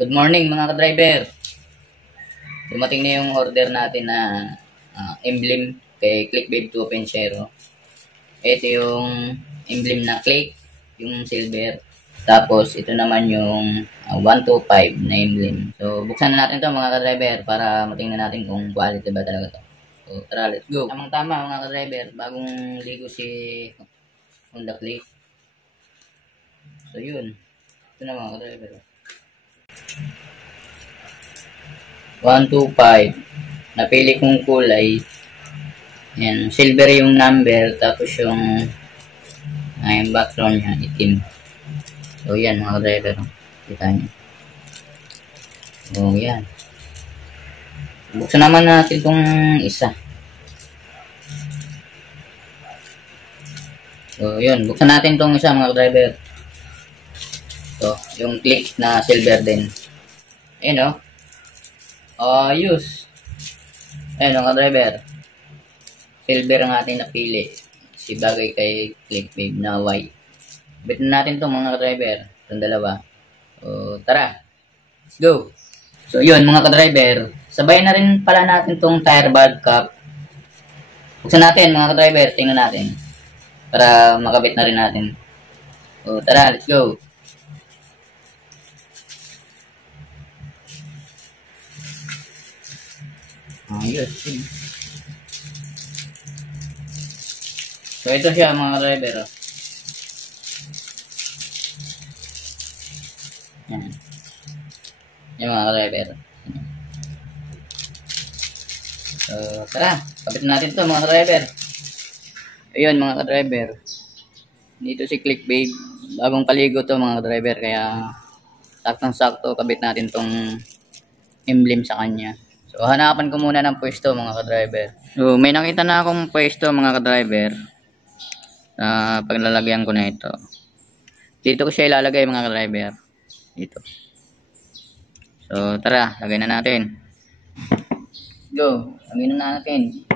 Good morning mga ka-driver. Dumating na yung order natin na emblem kay Clickbabe 2.0. Ito yung emblem na click, yung silver. Tapos ito naman yung 125 na emblem. So buksan na natin to mga ka-driver para matingnan natin kung quality ba talaga to. So tara, let's go. Tamang-tama mga ka-driver, bagong ligo si Honda Click. So yun. Ito na mga ka-driver. 125. Napili kong kulay. Yan, silver yung number, tapos yung background niya, itim. So yan mga driver, kita niyo. So yan. Buksan naman natin itong isa. So yun, buksan natin itong isa mga driver. So, yung click na silver din. Ayun o. Ayos. Ayun mga driver. Silver ang ating napili. Si bagay kay Clickbabe na white. Bitin natin itong mga driver. Itong dalawa. So, tara. Let's go. So, yun mga ka-driver. Sabay na rin pala natin itong tire bulb cap. Buksan natin mga ka-driver. Tingnan natin. Para makabit na rin natin. So, tara. Let's go. Ayos. So, ito siya mga driver. Yan. Yung mga driver. So, tara. Kapit natin to mga driver. Ayun mga driver. Dito si Clickbabe. Bagong paligo to mga driver. Kaya, saktong-sakto kabit natin tong emblem sa kanya. So, hanapan ko muna ng pwesto mga ka-driver. So, may nakita na akong pwesto mga ka-driver. Paglalagyan ko na ito. Dito ko siya ilalagay mga ka-driver. Dito. So, tara. Lagay na natin. Go. Lagay na natin.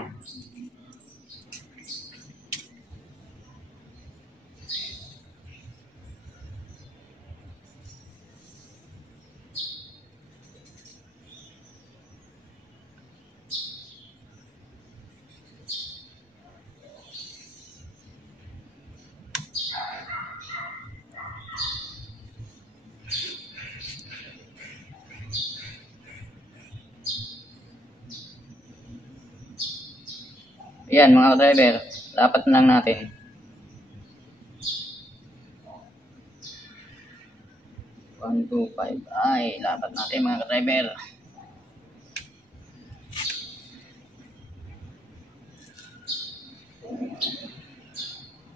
Ayan mga driver, dapat na lang natin. One, two, five. Ay, dapat natin mga driver.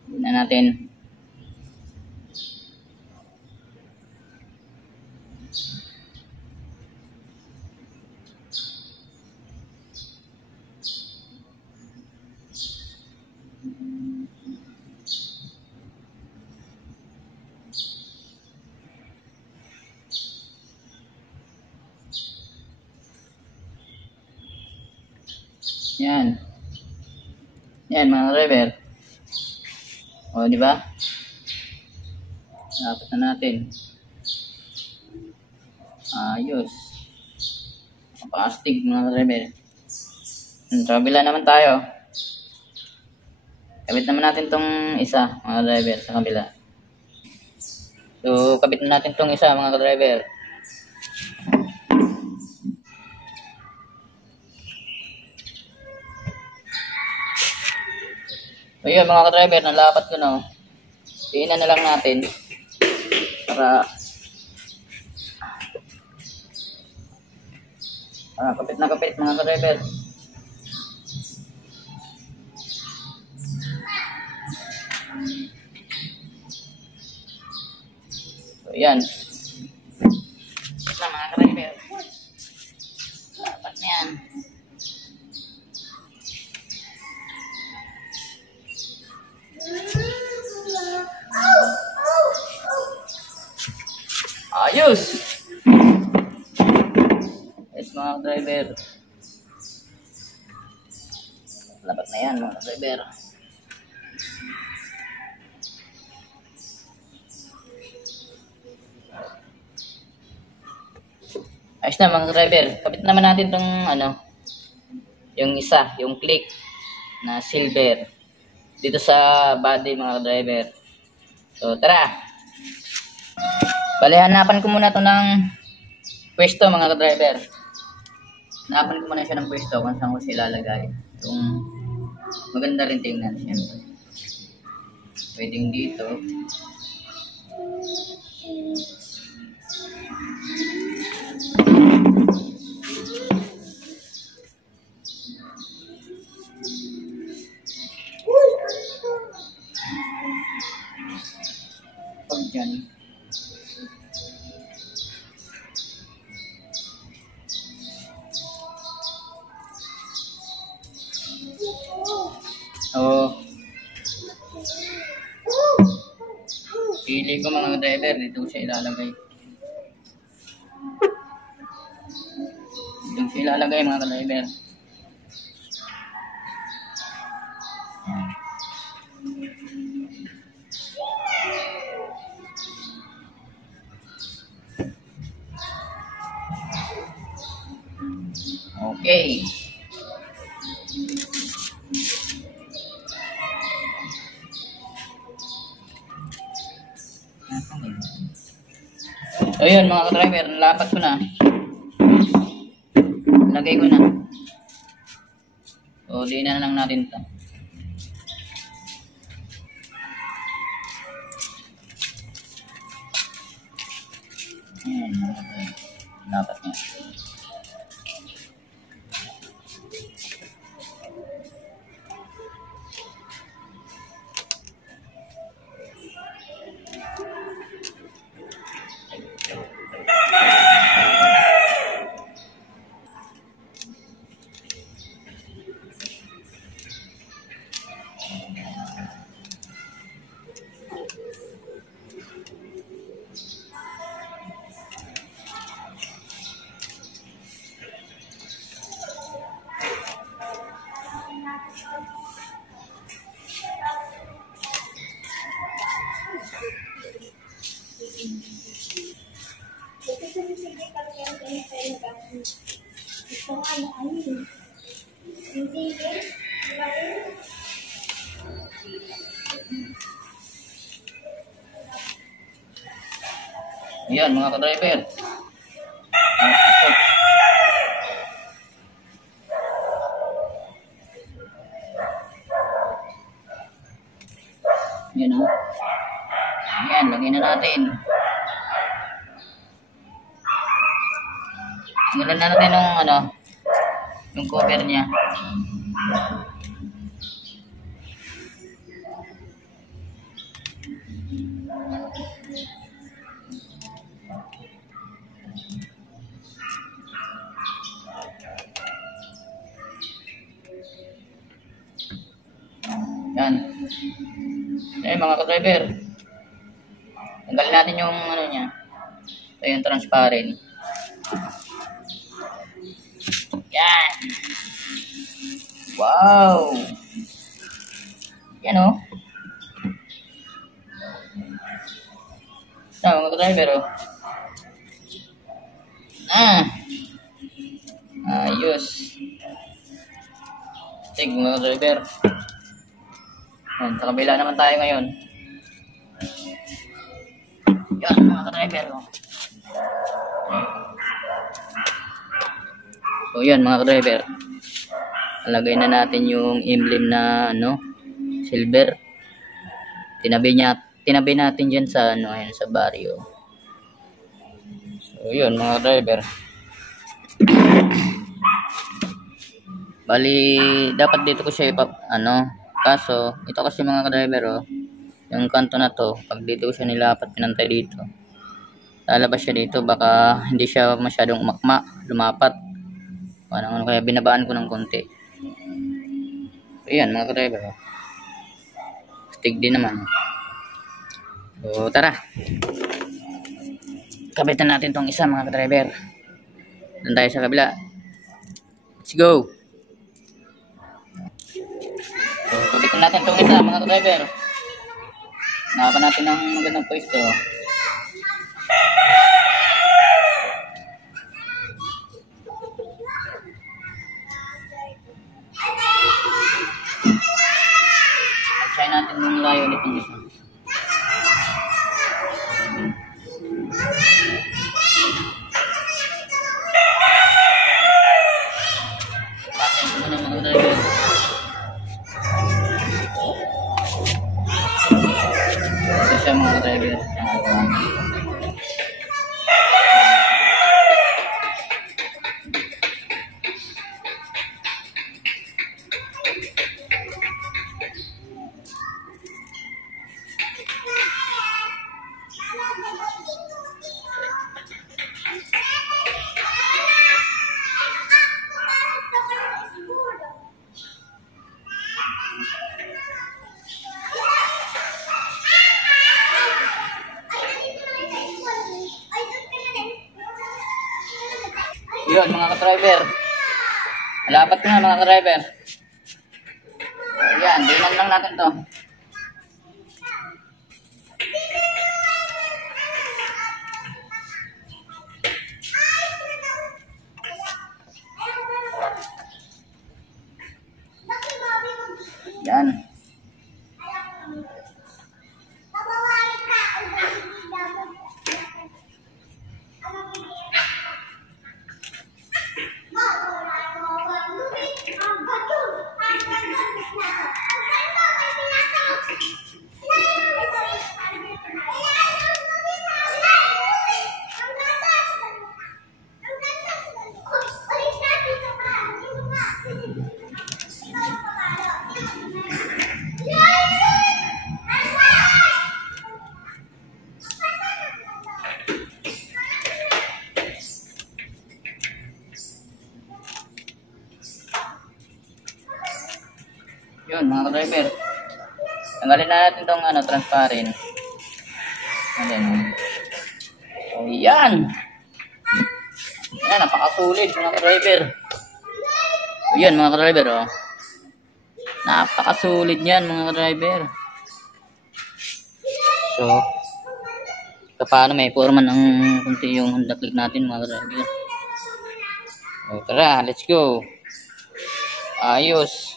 Hindi na natin. Yan. Yan mga driver. O, di ba? Dapat na natin. Ayos. Plastic mga driver. Sa kabila naman tayo. Kabit naman natin tong isa mga driver sa kabila. So, kabit na natin tong isa mga driver. So yun mga ka-driver, nalapat ko na. Tingnan na lang natin para kapit na kapit mga ka-driver. So yan. Kapit na mga ka-driver. Lapat na yan. Ayos! Yes mga driver. Labat na yan mga driver. Ayos na mga driver. Kapit naman natin tong ano, yung isa, yung click na silver dito sa body mga driver. So tara. Bale, hanapan ko muna to ng pwesto mga driver. Hanapan ko muna siya ng pwesto kung saan ko siya ilalagay. Yung maganda rin tingnan siyempre. Pwedeng dito. Pag dyan. Oh. Pili ko mga driver, dito siya ilalagay. Dito siya ilalagay mga driver. Okay. So yun mga driver, nalapat ko na. Lagay ko na. So di na lang natin ito. Ayan, lapat niya. Ayan mga ka-driver. Ayan o. Ayan, lagyan na natin. Lagyan na natin ng ano, yung cover niya. Yan. Ayan mga ka-driver. Tanggalin natin yung ano niya. Ito yung transparent. Yan. Wow. Yan o. Ito mga ka-driver o. Ayos. Sige mga driver. Yan, sa kabila naman tayo ngayon. Yan mga driver. So yan mga driver. Alagay na natin yung emblem na ano, silver. Tinabi natin diyan sa ano, ayan, sa barrio. So yun mga driver. Bali, dapat dito ko siya kaso, ito kasi mga ka-driver yung kanto na to, pag dito ko siya nilapat, pinantay dito, lalabas siya dito, baka hindi siya masyadong lumapat. Parang kaya binabaan ko ng konti. So yan mga ka-driver. Stig din naman. So tara. Kabitan natin tong isa mga ka-driver. Doon tayo sa kabila. Let's go. So, kabitan natin itong isa mga driver. Nakapan natin ng magandang pwesto. itong isa. Ito na mga driver. Ito siya mga driver. Yun mga ka-driver. Malapat na mga ka-driver. Ayan, dinan lang natin to. Yan. Yun mga ka-driver. Tanggalin na natin itong transparent. Ayan. So, yan. Yan, napakasulit mga ka-driver. So, yan mga ka-driver. Oh. Napakasulit yan mga ka-driver. So, paano may forma ng kunti yung Honda Click natin mga ka-driver. So, tara, let's go. Ayos.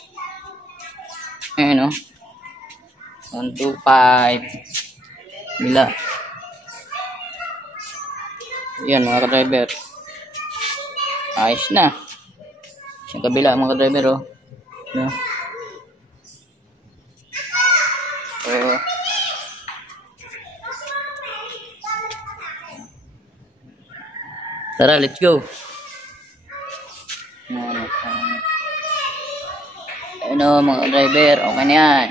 Ayan o. 1, 2, 5. Bila. Ayan mga ka-driver. Ayos na. Yung kabila mga ka-driver o. Ayan. So, tara, let's go. Ano mga driver, okay na yan.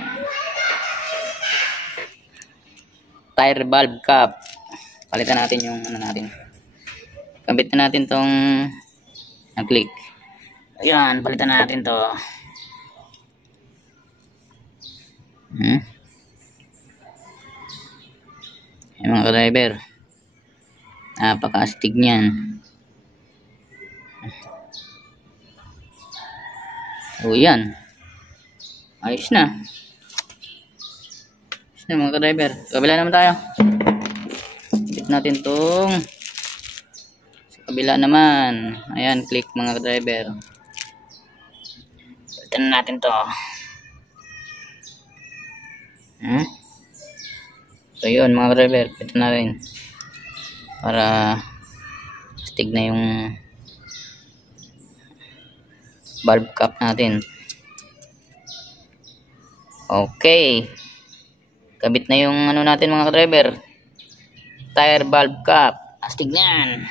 Tire valve cap. Palitan natin yung natin. Kabit na natin tong click. Ayan, palitan natin to. Ayan mga driver. Napaka-astig niyan. O yan. Ayos na. Ayos na mga ka-driver. Kabila naman tayo. Hit natin tong sa kabila naman. Ayan, click mga ka-driver. Palitan natin to. So yun mga ka-driver. Palitan natin. Para astig na yung valve cap natin. Okay. Kabit na yung natin mga ka-driver. Tire valve cap. Astig niyan.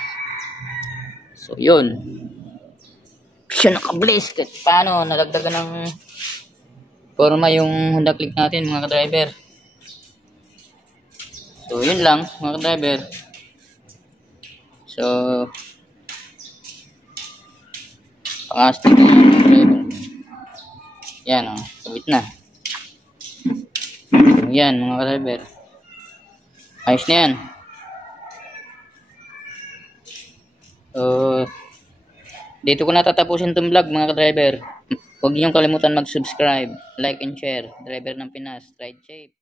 So yun. Siya naka-blaze. Kahit paano nalagdagan ng forma yung Honda Click natin mga ka-driver. So yun lang mga ka-driver. So astig na yung mga driver. Yan o. Kabit na. Yan mga ka-driver. Ayos na yan. So dito ko natatapusin itong vlog mga ka-driver. Huwag niyong kalimutan mag-subscribe, like and share. Driver ng Pinas, ride safe.